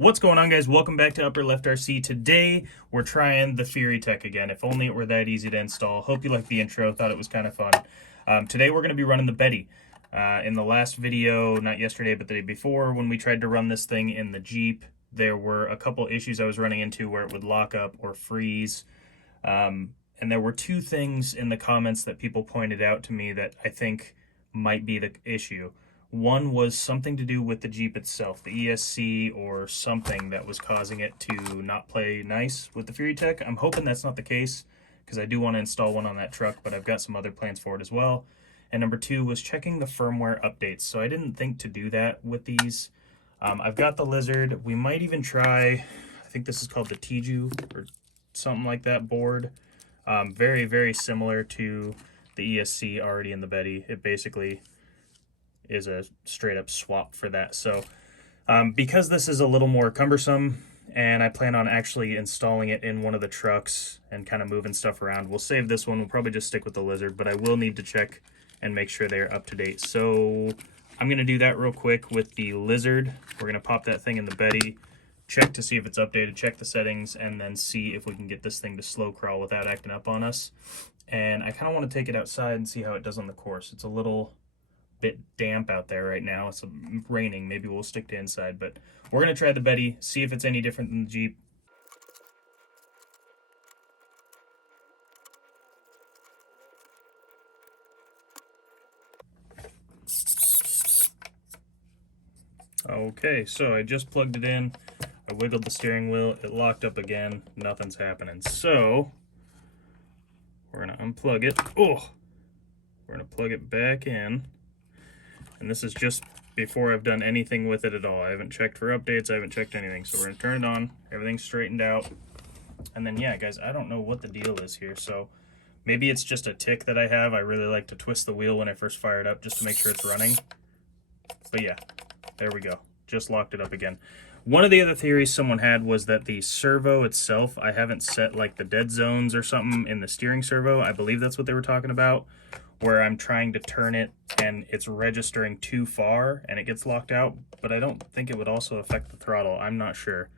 What's going on, guys? Welcome back to Upper Left RC. Today we're trying the Furitek again. If only it were that easy to install. Hope you liked the intro. Thought it was kind of fun. Today we're going to be running the Betty. In the last video, not yesterday but the day before, when we tried to run this thing in the Jeep, there were a couple issues I was running into where it would lock up or freeze. And there were two things in the comments that people pointed out to me that I think might be the issue. One was something to do with the Jeep itself, the ESC or something that was causing it to not play nice with the Furitek. I'm hoping that's not the case because I do want to install one on that truck, but I've got some other plans for it as well. And number two was checking the firmware updates. So I didn't think to do that with these. I've got the Lizard. We might even try, I think this is called the Tiju or something like that board. Very, very similar to the ESC already in the Betty. It basically is a straight up swap for that. So because this is a little more cumbersome and I plan on actually installing it in one of the trucks and kind of moving stuff around, we'll save this one. We'll probably just stick with the Lizard, but I will need to check and make sure they're up to date. So I'm going to do that real quick with the Lizard. We're going to pop that thing in the Betty, check to see if it's updated, check the settings, and then see if we can get this thing to slow crawl without acting up on us. And I kind of want to take it outside and see how it does on the course. It's a little bit damp out there right now. It's raining. Maybe we'll stick to inside, but we're going to try the Betty, see if it's any different than the Jeep. Okay, so I just plugged it in. I wiggled the steering wheel. It locked up again. Nothing's happening. So we're going to unplug it. Oh, we're going to plug it back in. And this is just before I've done anything with it at all. I haven't checked for updates. I haven't checked anything. So we're going to turn it on. Everything's straightened out. And then, yeah, guys, I don't know what the deal is here. So maybe it's just a tick that I have. I really like to twist the wheel when I first fire it up just to make sure it's running. But, yeah, there we go. Just locked it up again. One of the other theories someone had was that the servo itself, I haven't set like the dead zones or something in the steering servo. I believe that's what they were talking about, where I'm trying to turn it and it's registering too far and it gets locked out, but I don't think it would also affect the throttle. I'm not sure.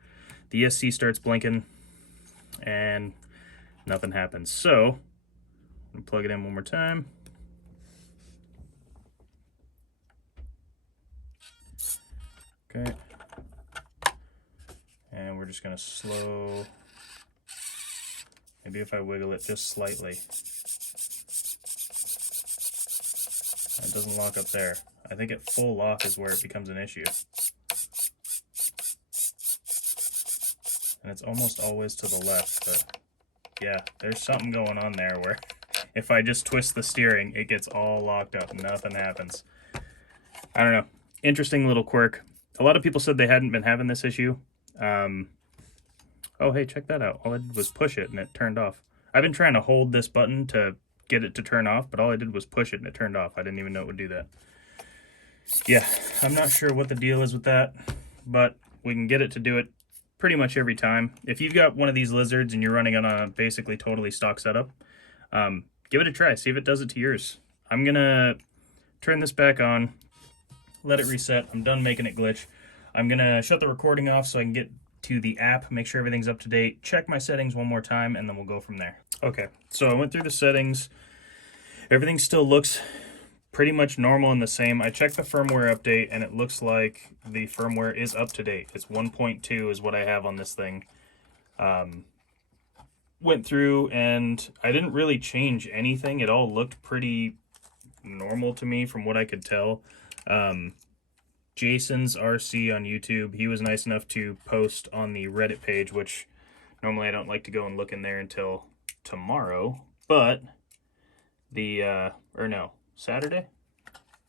The ESC starts blinking and nothing happens. So I'm gonna plug it in one more time. Okay. And we're just gonna slow, maybe if I wiggle it just slightly. It doesn't lock up there. I think at full lock is where it becomes an issue. And it's almost always to the left, but yeah, there's something going on there where if I just twist the steering, it gets all locked up. Nothing happens. I don't know. Interesting little quirk. A lot of people said they hadn't been having this issue. Oh, hey, check that out. All I did was push it and it turned off. I've been trying to hold this button to get it to turn off, but all I did was push it and it turned off. I didn't even know it would do that. Yeah, I'm not sure what the deal is with that, but we can get it to do it pretty much every time. If you've got one of these Lizards and you're running on a basically totally stock setup, give it a try. See if it does it to yours. I'm going to turn this back on, let it reset. I'm done making it glitch. I'm going to shut the recording off so I can get to the app, make sure everything's up to date, check my settings one more time, and then we'll go from there. Okay, so I went through the settings. Everything still looks pretty much normal and the same. I checked the firmware update, and it looks like the firmware is up to date. It's 1.2 is what I have on this thing. Went through, and I didn't really change anything. It all looked pretty normal to me from what I could tell. Jaysen's RC on YouTube, he was nice enough to post on the Reddit page, which normally I don't like to go and look in there until tomorrow, but Saturday?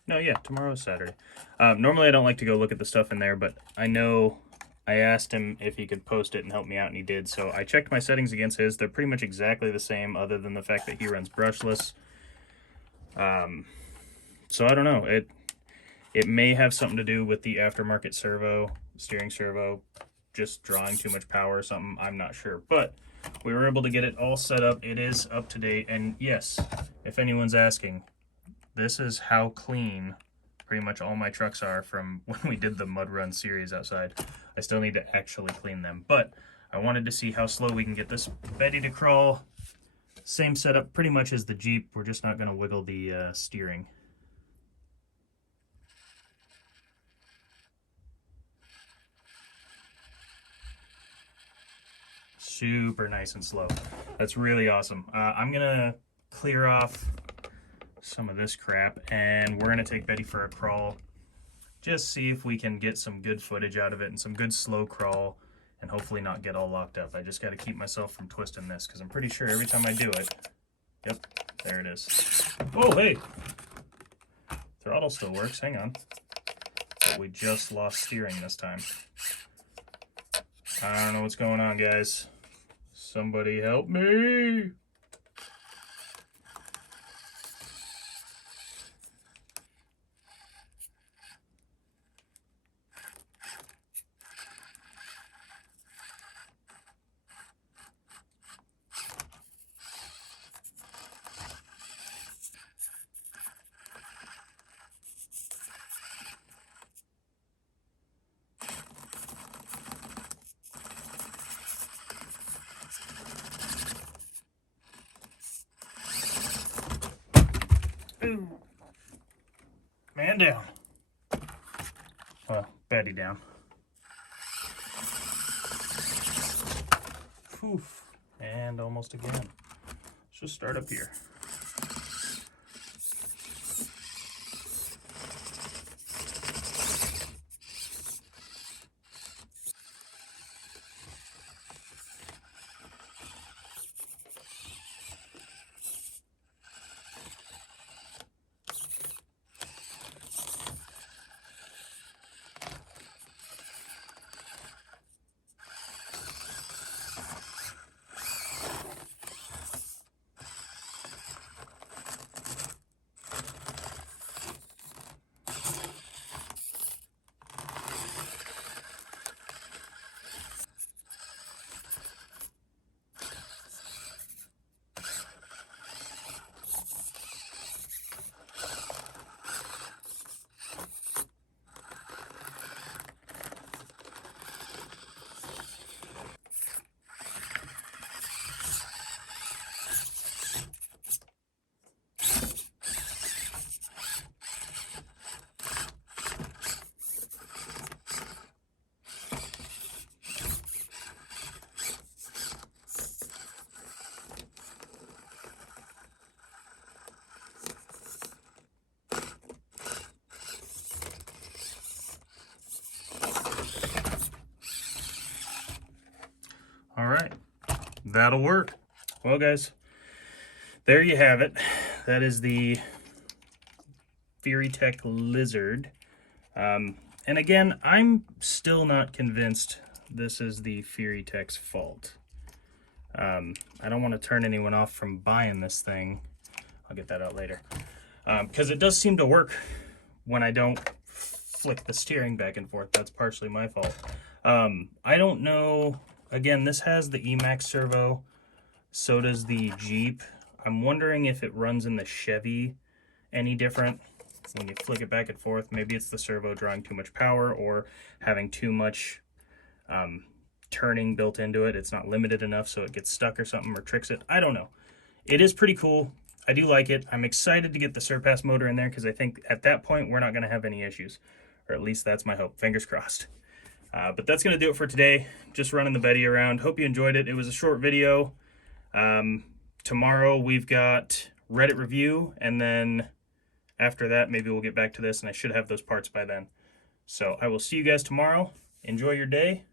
No, yeah, tomorrow is Saturday. Normally I don't like to go look at the stuff in there, but I know I asked him if he could post it and help me out, and he did. So I checked my settings against his. They're pretty much exactly the same, other than the fact that he runs brushless. So I don't know. It may have something to do with the aftermarket servo, steering servo, just drawing too much power or something. I'm not sure, but we were able to get it all set up. It is up to date, and yes, if anyone's asking, this is how clean pretty much all my trucks are from when we did the mud run series outside. I still need to actually clean them, but I wanted to see how slow we can get this Betty to crawl. Same setup pretty much as the Jeep. We're just not going to wiggle the steering. Super nice and slow. That's really awesome. I'm gonna clear off some of this crap and we're gonna take Betty for a crawl. Just see if we can get some good footage out of it and some good slow crawl and hopefully not get all locked up. I just gotta keep myself from twisting this because I'm pretty sure every time I do it, yep, there it is. Oh, hey! Throttle still works, hang on. But we just lost steering this time. I don't know what's going on, guys. Somebody help me! Ooh. Man down. Well, Betty down. Poof. And almost again. Let's just start up here. All right, that'll work. Well, guys, there you have it. That is the Furitek Lizard. And again, I'm still not convinced this is the Furitek's fault. I don't want to turn anyone off from buying this thing. I'll get that out later. Because it does seem to work when I don't flick the steering back and forth. That's partially my fault. I don't know. Again, this has the Emax servo, so does the Jeep. I'm wondering if it runs in the Chevy any different when you flick it back and forth. Maybe it's the servo drawing too much power or having too much turning built into it. It's not limited enough so it gets stuck or something or tricks it. I don't know. It is pretty cool. I do like it. I'm excited to get the Surpass motor in there because I think at that point we're not going to have any issues. Or at least that's my hope. Fingers crossed. But that's going to do it for today. Just running the Betty around. Hope you enjoyed it. It was a short video. Tomorrow we've got Reddit review, and then after that maybe we'll get back to this, and I should have those parts by then. So I will see you guys tomorrow. Enjoy your day.